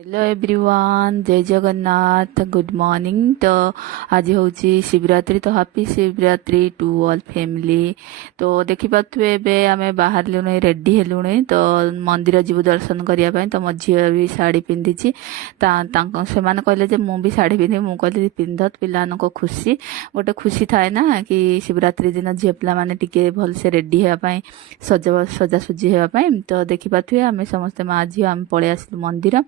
Hello everyone, जय Jagannath, good morning. तो आज हूँ शिवरात्रि, तो happy Shivratri to all family. तो देखी पारे एबे आमे बाहर लुणे रेडी हेलुणे, तो मंदिर जीव दर्शन करने। तो मो झील भी शाढ़ी पिंधि से कहले जे मु भी शाढ़ी पिंधि। मु कहली पिंधत, पिला खुशी गोटे खुशी थाए ना कि शिवरात्रि दिन झील पिला माने टिके भलसे रेडी होगापाई, सजासुजी होगापाई। तो देखी पारे आमे समस्ते माँ झील आम पलि आसलु मंदिर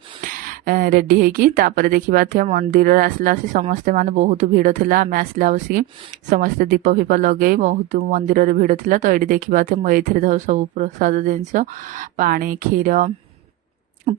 रेडी होगी। तापर देखा थे मंदिर आसला समस्ते माने बहुत भिड़ थिला। आमे आसला बसिक समस्ते दीप फीप लगे बहुत मंदिर रे भिड़ थिला। तो ये देखा थे मुझे सब प्रसाद जिनस पानी क्षीर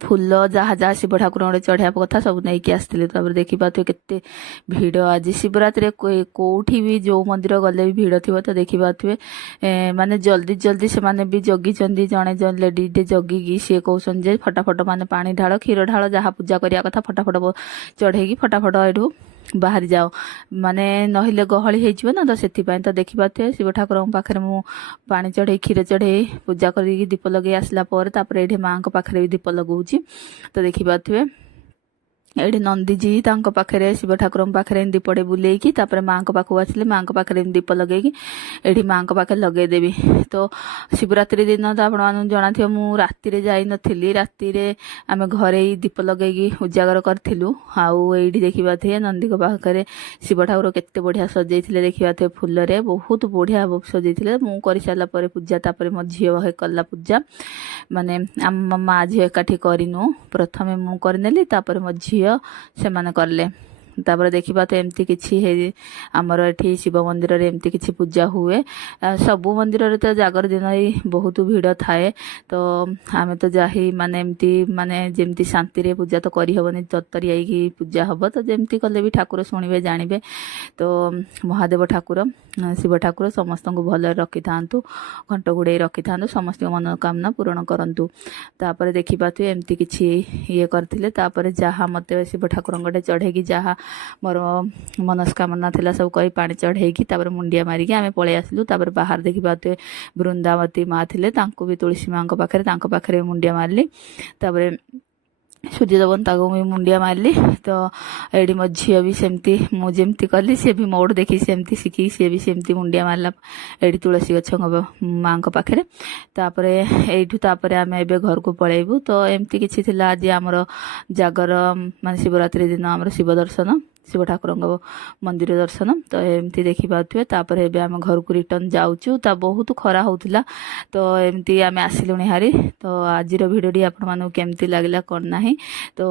फूल जहाँ जहाँ शिव ठाकुर चढ़ाया कथा सब नहीं आसते। देखी पारे केते भिड़ आज शिवरात्रि कोठी भी जो मंदिर गले भी भिड़ थी। तो देखी पारे माने जल्दी जल्दी से माने भी जगी जने जन लेडी जगिकी सी कहते जे फटाफट माने पानी ढाल क्षीर ढाल जहाँ पूजा करिया कथा फटाफट चढ़ेगी फटाफट एठू बाहरी जाओ माने नहिले गहली हो ना। तो से तो देखी पारे शिव ठाकुर पाखे मु पानी चढ़े क्षीर चढ़े पूजा कर दीप लगे आसला ये माँ पाखे भी दीप लगौची। तो देखी पारे एठी नंदीजी पाखे शिव ठाकुर पाखे दीपटे बुलेकी माँ पाखक आसिले माँ पाखे दीप लगे एठी माँ पाखे लगेदेवी। तो शिवरात्रि दिन तो आपण जना थी मु राति जाई नथिली, राति आमे घरे दीप लगे उजागर करथिलु। आउ एठी देखी पाथे नंदी पाखे शिव ठाकुर केते बढ़िया सजेइथिले। देखी पाथे फूल रे बहुत बढ़िया सजेइथिले। मु करि साला परे पूजा तापरे मो झियो हे कला पूजा माने आम माँ झियो एकाठी करिनु। प्रथमे मु करनेली तापरे मो झियो से माने करले। तापर देखी पाते एमती किछि हे आमर एठी शिव मंदिर रे एमती किछि पूजा हुए। सबु मंदिर रे तो जागर दिन ही बहुत भीड़ थाए। तो आमे तो जाही माने एमती माने जेमती शांति रे पूजा तो करी हबनी, तत्तरी आईकी पूजा हब। तो जेमती कले भी ठाकुर शुणिबे जानिबे। तो महादेव ठाकुर शिव ठाकुर समस्त को भल रखि थांतु, घंट गुड़े रखि थांतु, समस्त मनोकामना पूर्ण करंतु। तापर देखी पाते एमती किछि ये करथिले। तापर जहा मते शिव ठाकुर गटे चढ़ेगी जहा मोर मनस्कामना थिला सब कही पानी चढ़ेगी तापर मुंडिया मारिकी आमे पळे आसलु। तापर बाहर देखी पाते वृंदावती माँ थिले, तांको भी तुलसी माँ पाखे मुंडिया मारली। तापर सूर्य देवन ताको भी मुंडिया मारली। तो एडी मो झियो भी सेमती मु जेमती कली सी भी मोड़ देखी सेमती शिखी सी भी सेमती मुंडिया मारला एडी तुलसी गछ माँ पाखे। तापर एठू तापर आमे एबे घर को पळेबू। तो एमती किछि थिला आज हमर जागर मान शिवरात्रि दिन हमर शिव दर्शन शिव ठाकुर मंदिर दर्शन। तो एमती देखी पारे। तापर एबे आमे घर को रिटर्न जाउचु। ता बहुत खरा होउथिला। तो एमती आमे आसिलुणी हारी। तो आजिर भिडियोटी आपण मानू केमती लागला कोन नाही। तो